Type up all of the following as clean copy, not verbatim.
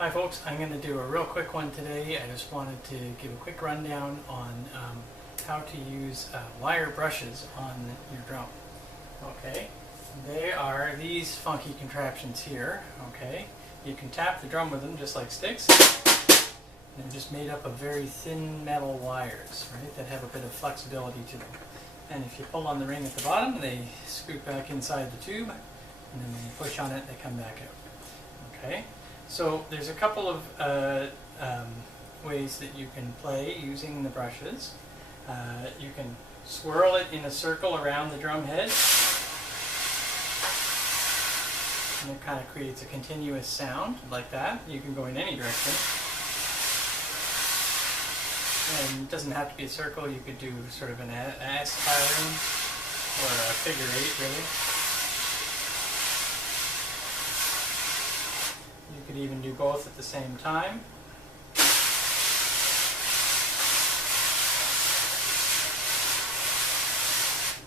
Hi folks, I'm going to do a real quick one today. I just wanted to give a quick rundown on how to use wire brushes on your drum. Okay, they are these funky contraptions here. Okay, you can tap the drum with them just like sticks. They're just made up of very thin metal wires, right, that have a bit of flexibility to them. And if you pull on the ring at the bottom, they scoot back inside the tube, and then when you push on it, they come back out. Okay. So there's a couple of ways that you can play using the brushes. You can swirl it in a circle around the drum head, and it kind of creates a continuous sound like that. You can go in any direction. And it doesn't have to be a circle. You could do sort of an S pattern or a figure eight, really. You could even do both at the same time.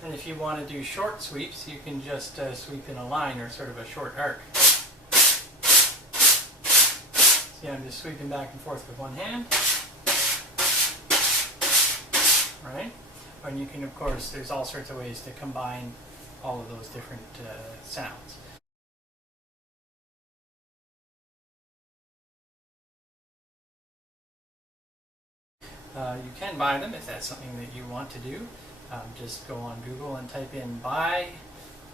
And if you want to do short sweeps, you can just sweep in a line or sort of a short arc. See, I'm just sweeping back and forth with one hand. Right? And you can, of course, there's all sorts of ways to combine all of those different sounds. You can buy them if that's something that you want to do. Just go on Google and type in "buy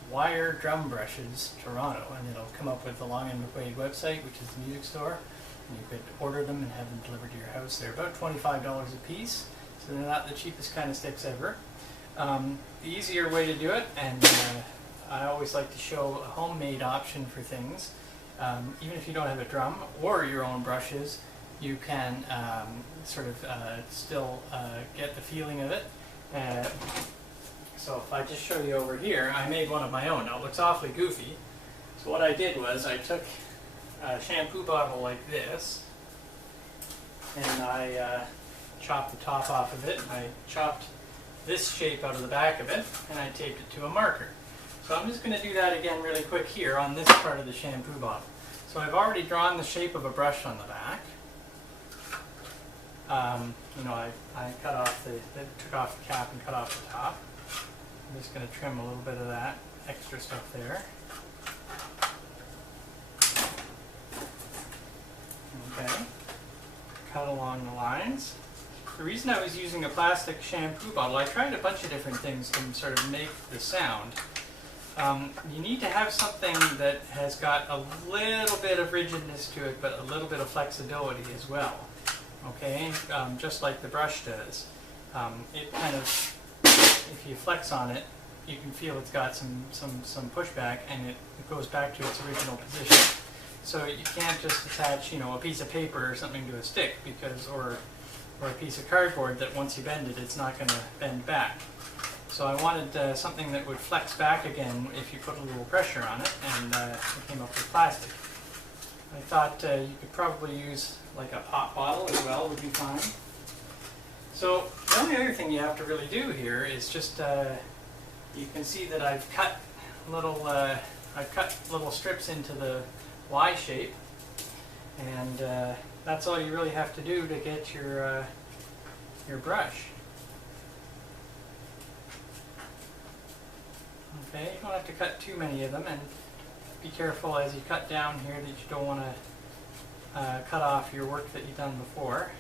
wire drum brushes Toronto," and it'll come up with the Long and McQuaid website, which is the music store. And you could order them and have them delivered to your house. They're about $25 a piece, so they're not the cheapest kind of sticks ever. The easier way to do it, and I always like to show a homemade option for things. Even if you don't have a drum or your own brushes, you can still get the feeling of it. So if I just show you over here, I made one of my own. Now it looks awfully goofy. So what I did was I took a shampoo bottle like this, and I chopped the top off of it. I chopped this shape out of the back of it, and I taped it to a marker. So I'm just going to do that again really quick here on this part of the shampoo bottle. So I've already drawn the shape of a brush on the back. I cut off took off the cap and cut off the top. I'm just going to trim a little bit of that extra stuff there. Okay, cut along the lines. The reason I was using a plastic shampoo bottle, I tried a bunch of different things to sort of make the sound. You need to have something that has got a little bit of rigidness to it, but a little bit of flexibility as well. Okay, just like the brush does. It kind of, if you flex on it, you can feel it's got some pushback, and it goes back to its original position. So you can't just attach, a piece of paper or something to a stick, or a piece of cardboard that once you bend it, it's not going to bend back. So I wanted something that would flex back again if you put a little pressure on it, and I came up with plastic. I thought you could probably use like a pop bottle as well, would be fine. So the only other thing you have to really do here is just, you can see that I've cut little strips into the Y shape, and that's all you really have to do to get your brush. Okay, you don't have to cut too many of them, and be careful as you cut down here that you don't want to cut off your work that you've done before.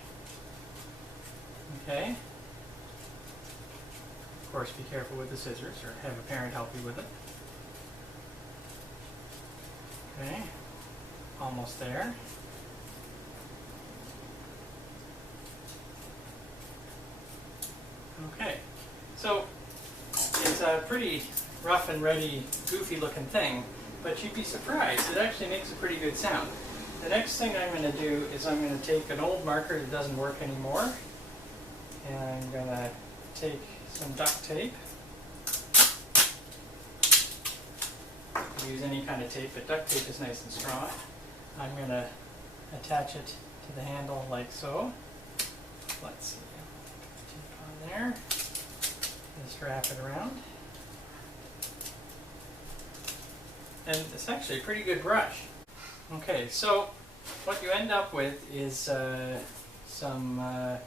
Okay. Of course, be careful with the scissors, or have a parent help you with it. Okay, almost there. Okay, so it's a pretty rough and ready, goofy looking thing, but you'd be surprised, it actually makes a pretty good sound. The next thing I'm going to do is I'm going to take an old marker that doesn't work anymore, and I'm going to take some duct tape. Use any kind of tape, but duct tape is nice and strong. I'm going to attach it to the handle like so. Let's see, tape on there. Just wrap it around. and it's actually a pretty good brush. Okay, so what you end up with is some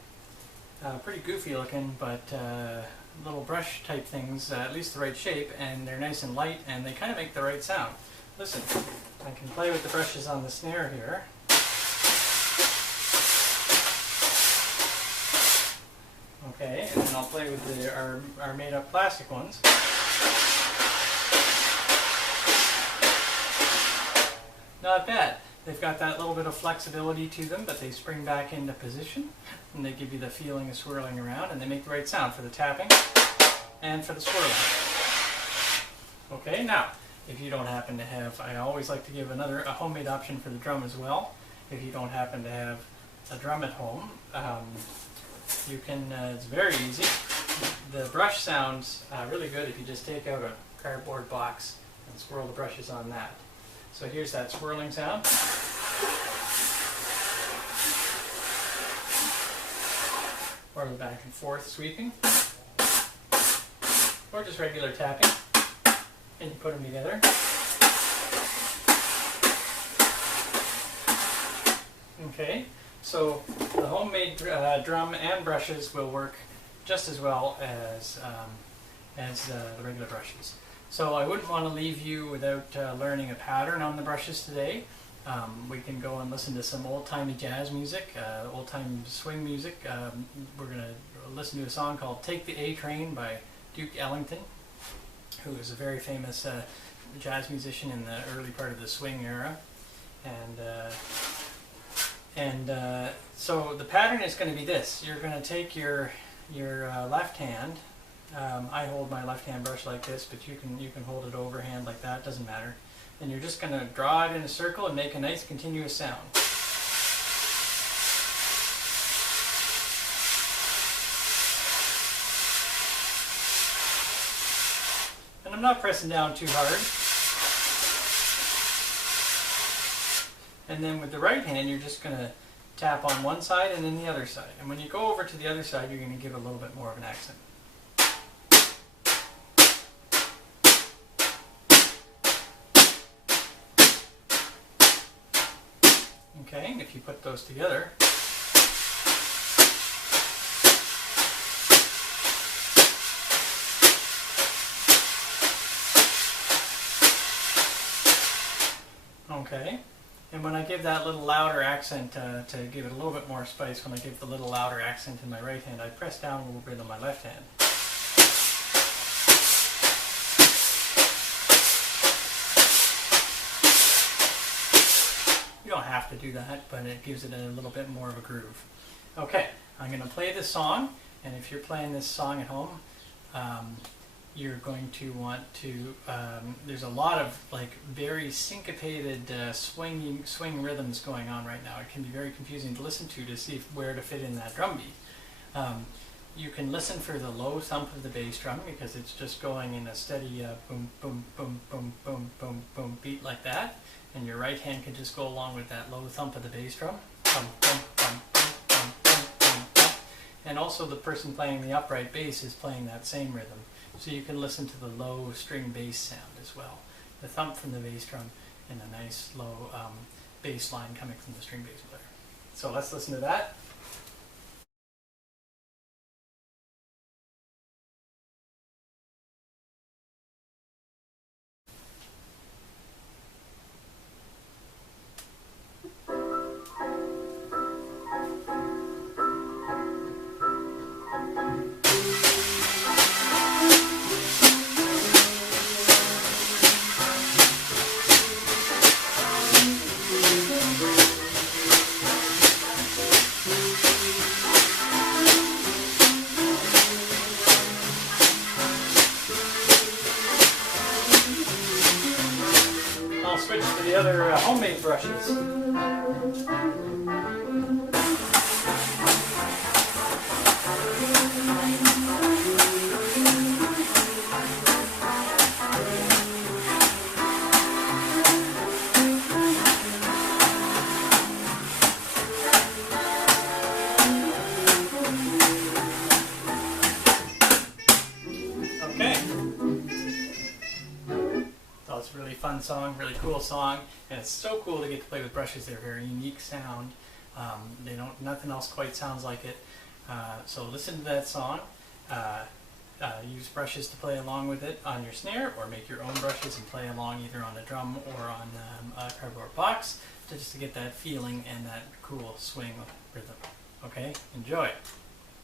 pretty goofy looking, but little brush type things, at least the right shape, and they're nice and light, and they kind of make the right sound. Listen, I can play with the brushes on the snare here. Okay, and then I'll play with our made up plastic ones. Not bad. They've got that little bit of flexibility to them, but they spring back into position, and they give you the feeling of swirling around, and they make the right sound for the tapping and for the swirling. Okay, now, if you don't happen to have, I always like to give a homemade option for the drum as well. If you don't happen to have a drum at home, you can, it's very easy. The brush sounds really good if you just take out a cardboard box and swirl the brushes on that. So here's that swirling sound. Or the back and forth sweeping. Or just regular tapping. And you put them together. Okay, so the homemade drum and brushes will work just as well as the regular brushes. So I wouldn't want to leave you without learning a pattern on the brushes today. We can go and listen to some old-timey jazz music, old-time swing music. We're going to listen to a song called Take the A Train by Duke Ellington, who is a very famous jazz musician in the early part of the swing era. So the pattern is going to be this. You're going to take your left hand. I hold my left hand brush like this, but you can hold it overhand like that, doesn't matter. And you're just going to draw it in a circle and make a nice continuous sound. And I'm not pressing down too hard. And then with the right hand, you're just going to tap on one side and then the other side. And when you go over to the other side, you're going to give a little bit more of an accent. Okay, and if you put those together, okay, and when I give that little louder accent, to give it a little bit more spice, when I give the little louder accent in my right hand, I press down a little bit on my left hand. You don't have to do that, but it gives it a little bit more of a groove. Okay, I'm going to play this song, and if you're playing this song at home, you're going to want to, there's a lot of like very syncopated swing rhythms going on right now. It can be very confusing to listen to see where to fit in that drum beat. You can listen for the low thump of the bass drum because it's just going in a steady boom, boom, boom, boom, boom, boom, boom beat like that. And your right hand can just go along with that low thump of the bass drum. Bum, bum, bum, bum, bum, bum, bum, bum. And also the person playing the upright bass is playing that same rhythm. So you can listen to the low string bass sound as well. The thump from the bass drum and a nice low bass line coming from the string bass player. So let's listen to that. I'll switch to the other homemade brushes. It's a really fun song, really cool song, and it's so cool to get to play with brushes. They're a very unique sound. Nothing else quite sounds like it. So listen to that song. Use brushes to play along with it on your snare, or make your own brushes and play along either on a drum or on a cardboard box, just to get that feeling and that cool swing rhythm. Okay, enjoy.